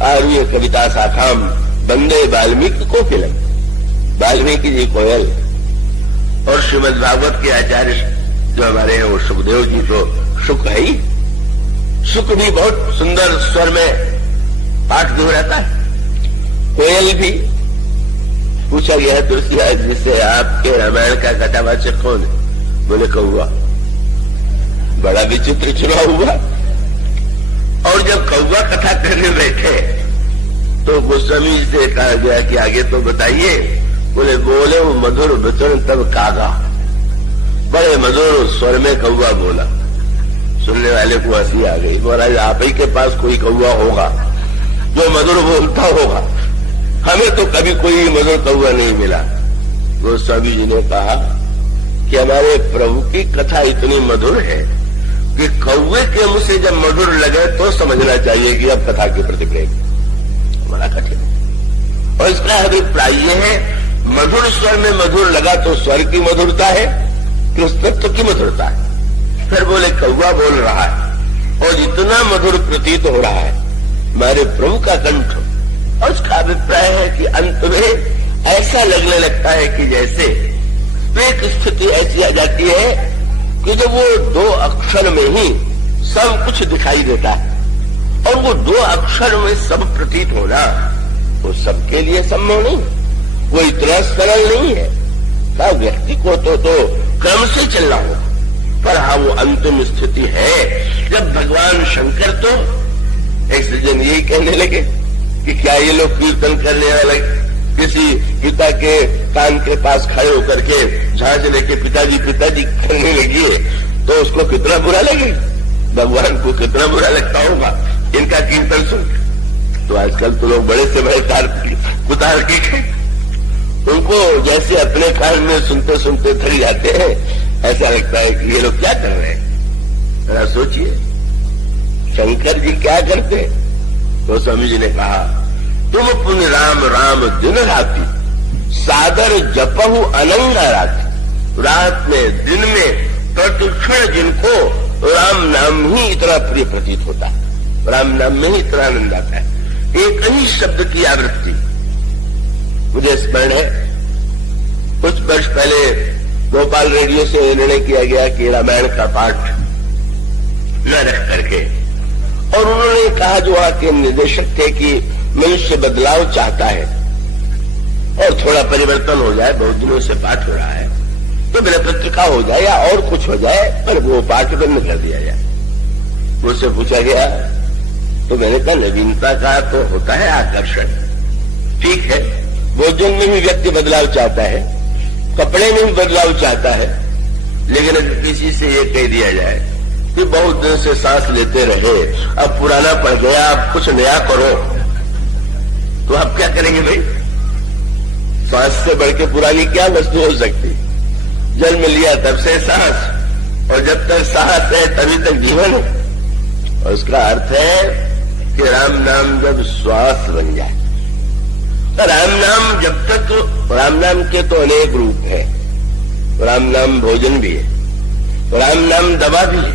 आरुह्य कविता शाखाम वंदे वाल्मीकि कोकिलम। वाल्मीकि जी कोयल। और श्रीमद् भागवत के आचार्य जो हमारे हैं वो सुखदेव जी, तो सुख है ही, सुख भी बहुत सुंदर स्वर में पाठ दोहराता है। कोयल भी। पूछा गया तुलसीदास जी से आपके रामायण का कथावाचक कौन है, बोले कौआ। बड़ा विचित्र चुनाव हुआ। और जब कौआ कथा करने बैठे तो गोस्वामी से कहा गया कि आगे तो बताइए। बोले वो मधुर वचन तब कागा, बड़े मधुर स्वर में कौआ बोला। सुनने वाले को हंसी आ गई। महाराज आप ही के पास कोई कौआ होगा जो मधुर बोलता होगा, हमें तो कभी कोई मधुर कौआ नहीं मिला। गोस्वामी जी ने कहा कि हमारे प्रभु की कथा इतनी मधुर है कि कौवे के मुंह से जब मधुर लगे तो समझना चाहिए कि अब कथा के प्रति प्रेम बड़ा कठिन है। और इसका अभिप्राय यह है, मधुर स्वर में मधुर लगा तो स्वर की मधुरता है कि उस तत्व की मधुरता है। फिर बोले कौवा बोल रहा है और इतना मधुर प्रतीत हो रहा है हमारे प्रभु का कंठ। और उसका अभिप्राय है कि अंत में ऐसा लगने लगता है कि जैसे एक स्थिति ऐसी आ जाती है कि जब वो दो अक्षर में ही सब कुछ दिखाई देता है, और वो दो अक्षर में सब प्रतीत होना वो सबके लिए संभव नहीं, वो इतना सरल नहीं है। का व्यक्ति को तो क्रम से चलना होगा। पर हाँ वो अंतिम स्थिति है जब भगवान शंकर तो एक सज्जन यही कहने लगे कि क्या ये लोग कीर्तन करने वाले किसी पिता के कान के पास खड़े होकर के झांझ लेके पिताजी पिताजी करने लगी तो उसको कितना बुरा लगे, भगवान को कितना बुरा लगता होगा इनका कीर्तन सुन। तो आजकल तो लोग बड़े से बड़े उतार के उनको जैसे अपने कान में सुनते सुनते थक जाते हैं, ऐसा लगता है कि ये लोग क्या कर रहे हैं। जरा सोचिए शंकर जी क्या करते। तो स्वामी जी ने कहा तुम पुण्य राम राम दिन राति सादर जपहु अनंगा राति। रात में दिन में प्रतिक्षण जिनको राम नाम ही इतना प्रिय प्रतीत होता है, राम नाम में ही इतना आनंद आता है। एक ही शब्द की आवृत्ति मुझे स्मरण है कुछ वर्ष पहले भोपाल रेडियो से निर्णय किया गया कि रामायण का पाठ न रख करके, और उन्होंने कहा जो आके निर्देशक थे कि मनुष्य बदलाव चाहता है और थोड़ा परिवर्तन हो जाए, बहुत दिनों से पाठ हो रहा है तो मेरा पत्रिका हो जाए या और कुछ हो जाए, पर वो पाठ बंद कर दिया जाए। मुझसे पूछा गया तो मैंने कहा नवीनता का तो होता है आकर्षण, ठीक है, भोजन में भी व्यक्ति बदलाव चाहता है, कपड़े में भी बदलाव चाहता है, लेकिन अगर किसी से ये कह दिया जाए कि बहुत दिन से सांस लेते रहे, अब पुराना पड़ गया, अब कुछ नया करो, तो आप क्या करेंगे भाई? सांस से बढ़ के पुरानी क्या वस्तु हो सकती? जन्म लिया तब से सांस, और जब तक सांस है तभी तक जीवन है। और उसका अर्थ है कि राम नाम जब श्वास बन जाए, तो राम नाम जब तक, तो राम नाम के तो अनेक रूप है, राम नाम भोजन भी है, राम नाम दवा भी है,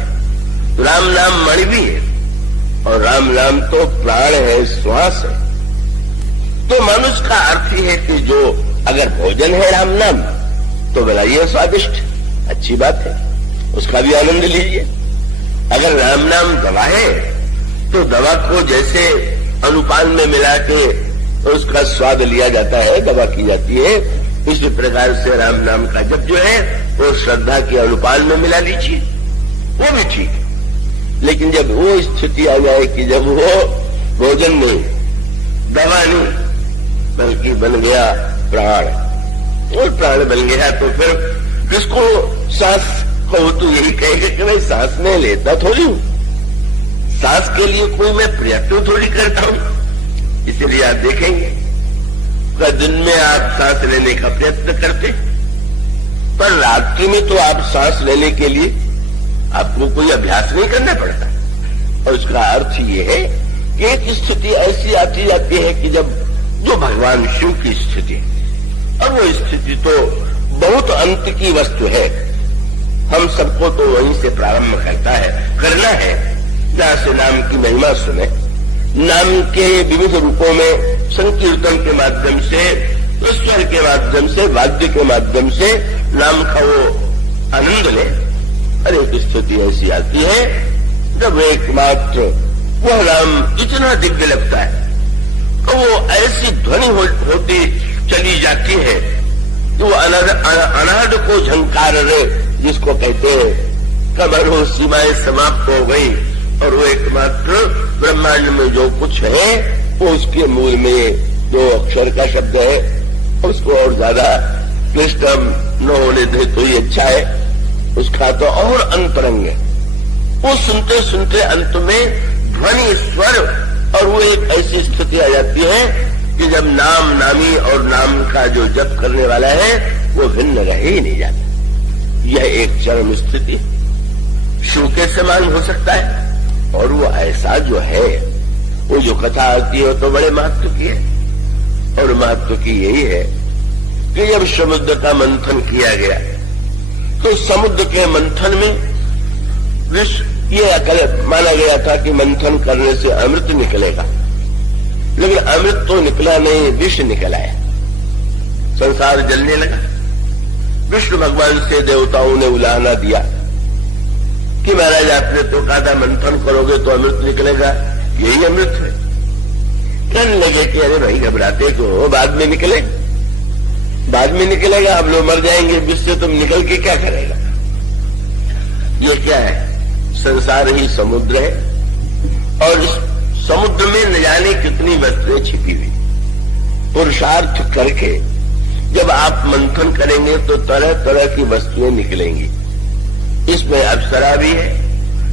राम नाम मणि भी है, और राम नाम तो प्राण है, श्वास है। तो मनुष्य का अर्थ ही है कि जो अगर भोजन है राम नाम तो बनाइए स्वादिष्ट, अच्छी बात है, उसका भी आनंद लीजिए। अगर राम नाम दवा है तो दवा को जैसे अनुपान में मिला के तो उसका स्वाद लिया जाता है, दवा की जाती है, इसी प्रकार से राम नाम का जप जो है वो श्रद्धा के अनुपान में मिला लीजिए, वो भी ठीक है। लेकिन जब वो स्थिति आ जाए कि जब वो भोजन नहीं, दवा नहीं, बल्कि बन गया प्राण, और प्राण बन गया तो फिर किसको सांस को तो यही कहेगा कि मैं सांस में लेता थोड़ी हूं, सांस के लिए कोई मैं प्रयत्न थोड़ी करता हूं। इसलिए आप देखेंगे दिन में आप सांस लेने का प्रयत्न करते, पर रात्रि में तो आप सांस लेने के लिए आपको कोई अभ्यास नहीं करना पड़ता। और उसका अर्थ ये है कि एक स्थिति ऐसी आती जाती है कि जब जो भगवान शिव की स्थिति, और वो स्थिति तो बहुत अंत की वस्तु है, हम सबको तो वहीं से प्रारंभ करना है जहां से नाम की महिमा सुने, नाम के विविध रूपों में संकीर्तन के माध्यम से, स्वर के माध्यम से, वाद्य के माध्यम से नाम का वो आनंद ले। और एक स्थिति ऐसी आती है जब एकमात्र वह नाम इतना दिव्य लगता है तो वो ऐसी ध्वनि होती चली जाती है जो अनाद को झंकार जिसको कहते हैं, कमरों सीमाएं समाप्त हो गई, और वो एकमात्र ब्रह्मांड में जो कुछ है वो उसके मूल में जो अक्षर का शब्द है, उसको और ज्यादा क्लिष्ट न होने दे तो ये अच्छा है, उसका तो और अंतरंग है। वो सुनते सुनते अंत में ध्वनि स्वर, और वो एक ऐसी स्थिति आ जाती है कि जब नाम नामी और नाम का जो जप करने वाला है वो भिन्न रह ही नहीं जाता। यह एक चरम स्थिति शिव के समान हो सकता है। और वो ऐसा जो है, वो जो कथा आती है तो बड़े महत्व की है, और महत्व की यही है कि जब समुद्र का मंथन किया गया तो समुद्र के मंथन में विष ये माना गया था कि मंथन करने से अमृत निकलेगा, लेकिन अमृत तो निकला नहीं, विष निकल आया, संसार जलने लगा। विष्णु भगवान से देवताओं ने उलाहना दिया कि महाराज आपने तो कहा था मंथन करोगे तो अमृत निकलेगा, यही अमृत है। कहने लगे कि अरे भाई घबराते क्यों, बाद में निकले, बाद में निकलेगा, हम लोग मर जाएंगे, विष से तुम निकल के क्या करेगा। ये क्या है, संसार ही समुद्र है, और इस समुद्र में न जाने कितनी वस्तुएं छिपी हुई। पुरुषार्थ करके जब आप मंथन करेंगे तो तरह तरह की वस्तुएं निकलेंगी। इसमें अप्सरा भी है,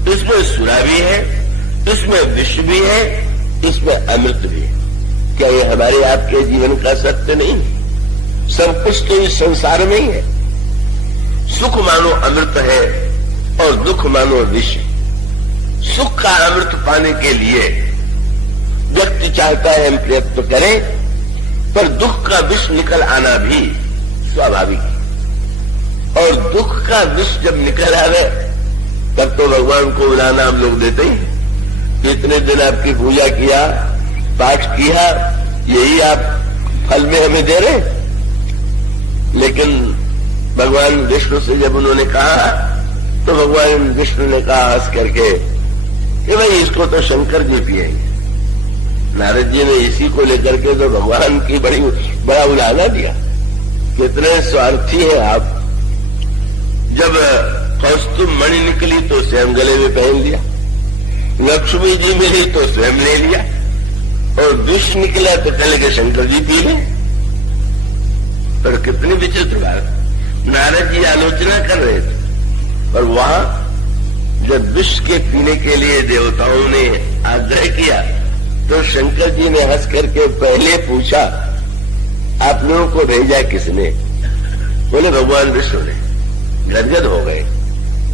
इसमें सुरा भी है, इसमें विष भी है, इसमें अमृत भी है। क्या ये हमारे आपके जीवन का सत्य नहीं है? सब कुछ तो इस संसार में ही है। सुख मानो अमृत है और दुख मानो विष। सुख का अमृत पाने के लिए व्यक्ति चाहता है हम प्रयत्न करें, पर दुख का विष निकल आना भी स्वाभाविक है। और दुख का विष जब निकल आवे तब तो भगवान को बुलाना हम लोग देते ही। कितने दिन आपकी पूजा किया, पाठ किया, यही आप फल में हमें दे रहे। लेकिन भगवान विष्णु से जब उन्होंने कहा तो भगवान विष्णु ने कहा हंस करके कि भाई इसको तो शंकर जी पिएंगे। नारद जी ने इसी को लेकर के तो भगवान की बड़ा उलाहना दिया। कितने स्वार्थी हैं आप। जब कौस्तुभ मणि निकली तो स्वयं गले में पहन लिया, लक्ष्मी जी मिली तो स्वयं ले लिया, और विष निकला तो चले के शंकर जी पी ले। पर कितनी विचित्र बात। नारद जी आलोचना कर रहे थे, पर वहां जब विष के पीने के लिए देवताओं ने आग्रह किया तो शंकर जी ने हंस करके पहले पूछा, आप लोगों को भेजा किसने? बोले भगवान विष्णु ने। गदगद हो गए,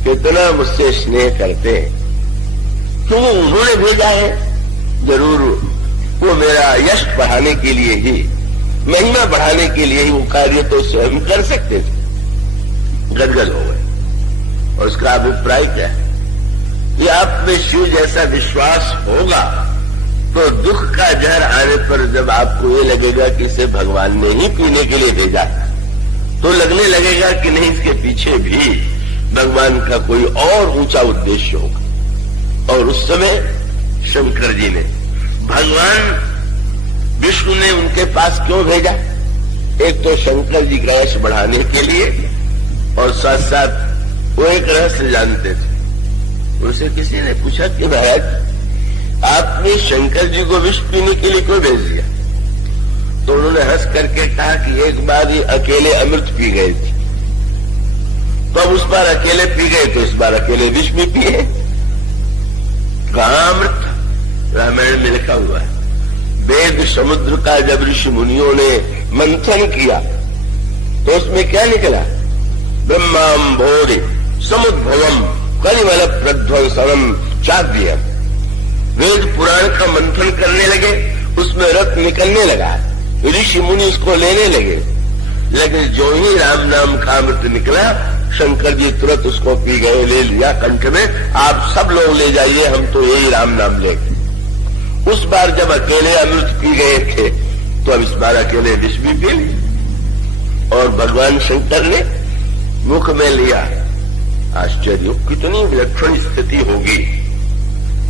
कितना मुझसे स्नेह करते हैं, तो वो उन्होंने भेजा है। जरूर वो मेरा यश बढ़ाने के लिए ही, महिमा बढ़ाने के लिए ही वो कार्य तो स्वयं कर सकते थे। गदगद हो गए। और उसका अभिप्राय क्या है? कि आप में शिव जैसा विश्वास होगा तो दुख का जहर आने पर जब आपको ये लगेगा कि इसे भगवान ने ही पीने के लिए भेजा, तो लगने लगेगा कि नहीं, इसके पीछे भी भगवान का कोई और ऊंचा उद्देश्य होगा। और उस समय शंकर जी ने, भगवान विष्णु ने उनके पास क्यों भेजा? एक तो शंकर जी का यश बढ़ाने के लिए, और साथ साथ वो एक रहस्य जानते थे। उनसे किसी ने पूछा कि महाराज आपने शंकर जी को विष पीने के लिए क्यों भेज दिया? तो उन्होंने हंस करके कहा कि एक बार ही अकेले अमृत पी गए थे, तो अब उस बार अकेले पी गए तो इस बार अकेले विष भी पिए। कहां अमृत? रामायण में लिखा हुआ है, वेद समुद्र का जब ऋषि मुनियों ने मंथन किया तो उसमें क्या निकला? ब्रह्माम भोरे समुद्भवम कलिमल प्रध्वंसनम चाद्यम। वेद पुराण का मंथन करने लगे, उसमें रक्त निकलने लगा, ऋषि मुनि उसको लेने लगे, लेकिन जो ही राम नाम का अमृत निकला, शंकर जी तुरंत उसको पी गए, ले लिया कंठ में। आप सब लोग ले जाइए, हम तो यही राम नाम लेंगे। उस बार जब अकेले अमृत पी गए थे तो अब इस बार अकेले विष भी पी ली, और भगवान शंकर ने मुख में लिया। आश्चर्य, कितनी विलक्षण स्थिति होगी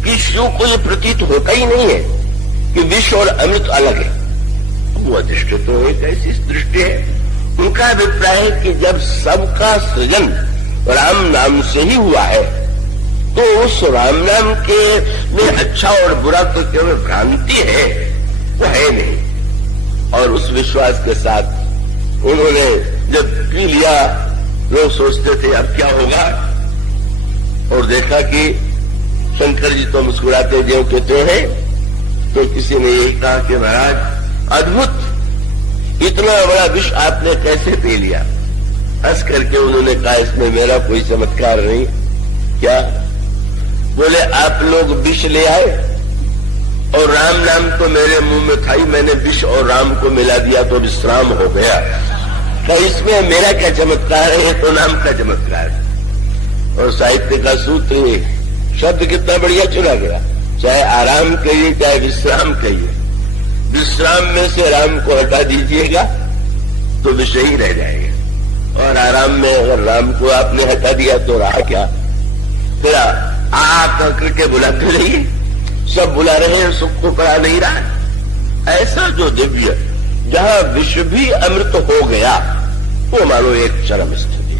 कि शिव को ये प्रतीत होता ही नहीं है कि विष और अमृत अलग है। वो दृष्टि तो एक ऐसी दृष्टि है, उनका अभिप्राय है कि जब सबका सृजन राम नाम से ही हुआ है तो उस राम नाम के में अच्छा और बुरा तो केवल भ्रांति है, वो है नहीं। और उस विश्वास के साथ उन्होंने जब पी लिया, लोग सोचते थे अब क्या होगा, और देखा कि शंकर जी तो मुस्कुराते जो कहते हैं, तो किसी ने यही कहा कि महाराज अद्भुत, इतना बड़ा विष आपने कैसे पी लिया? हंस करके उन्होंने कहा इसमें मेरा कोई चमत्कार नहीं। क्या? बोले आप लोग विष ले आए और राम नाम तो मेरे मुंह में था ही, मैंने विष और राम को मिला दिया तो विश्राम हो गया। क्या इसमें मेरा क्या चमत्कार है? तो नाम का चमत्कार है। और साहित्य का सूत्र, शब्द कितना बढ़िया चुना गया, चाहे आराम कहिए चाहे विश्राम कहिए, विश्राम में से राम को हटा दीजिएगा तो विषय ही रह जाएगा, और आराम में अगर राम को आपने हटा दिया तो रहा क्या? फिर करके बुलाते रहिए, सब बुला रहे हैं, सुख को पड़ा नहीं रहा। ऐसा जो दिव्य, जहां विश्व भी अमृत हो गया, वो मानो एक चरम स्थिति,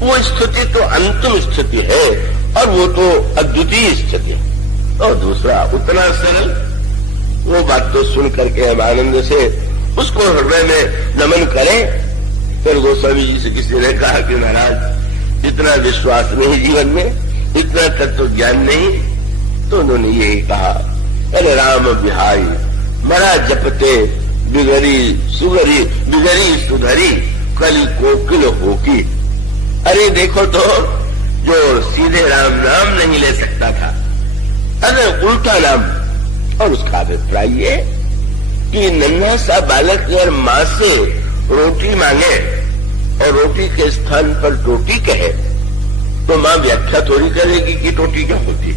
वो स्थिति तो अंतिम स्थिति है, और वो तो अद्वितीय स्थिति। और दूसरा उतना सरल, वो बात तो सुन करके हम आनंद से उसको हृदय में नमन करें। फिर गोस्वामी जी से किसी ने कहा कि महाराज इतना विश्वास नहीं जीवन में, इतना तत्व ज्ञान नहीं, तो उन्होंने यही कहा, अरे राम बिहाई मरा जपते बिगरी सुगरी बिगरी सुधरी कली कोकिल होकी। अरे देखो तो, जो सीधे राम नाम नहीं ले सकता था, अरे उल्टा नाम। और उसका अभिप्राय ये कि नन्हा सा बालक अगर मां से रोटी मांगे और रोटी के स्थान पर टोटी कहे, तो मां व्याख्या थोड़ी करेगी कि टोटी क्या होती,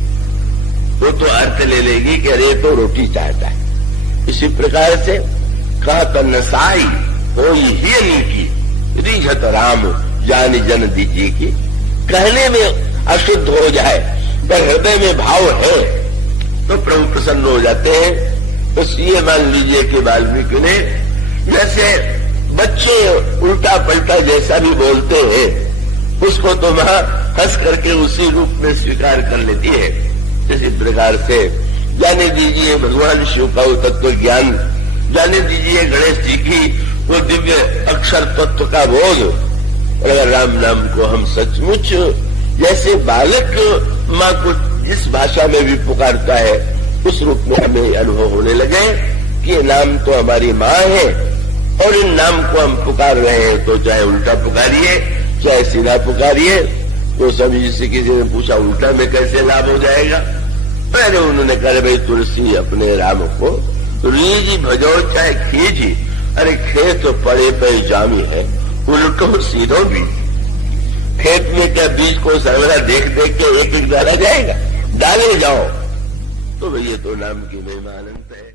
वो तो अर्थ ले लेगी कि अरे तो रोटी चाहता है। इसी प्रकार से कहत नसाई कोई ही नहीं की रीझत राम जान जन दीजिए की। कहने में अशुद्ध हो जाए पर हृदय में भाव है तो प्रभु प्रसन्न हो जाते हैं। बस ये मान लीजिए कि वाल्मीकि ने जैसे बच्चे उल्टा पलटा जैसा भी बोलते हैं उसको तो वहां हंस करके उसी रूप में स्वीकार कर लेती है। इसी प्रकार से जाने दीजिए भगवान शिव का वो तत्व ज्ञान, जाने दीजिए गणेश जी की वो दिव्य अक्षर तत्व का बोध। और अगर राम नाम को हम सचमुच जैसे बालक माँ को इस भाषा में भी पुकारता है उस रूप में हमें अनुभव होने लगे कि ये नाम तो हमारी माँ है और इन नाम को हम पुकार रहे हैं, तो चाहे उल्टा पुकारिए चाहे सीधा पुकारिए। तो सभी से किसी ने पूछा उल्टा में कैसे लाभ हो जाएगा? पहले उन्होंने कहा भाई तुलसी अपने राम को रीजी भजो चाहे खींची। अरे खेत तो पड़े पे जामी है, उल्टो सीधो भी। खेत में क्या बीज को सर्वदा देख देख के एक एक डाला जाएगा? डाले जाओ। तो भैया तो नाम की महिमा अनंत है।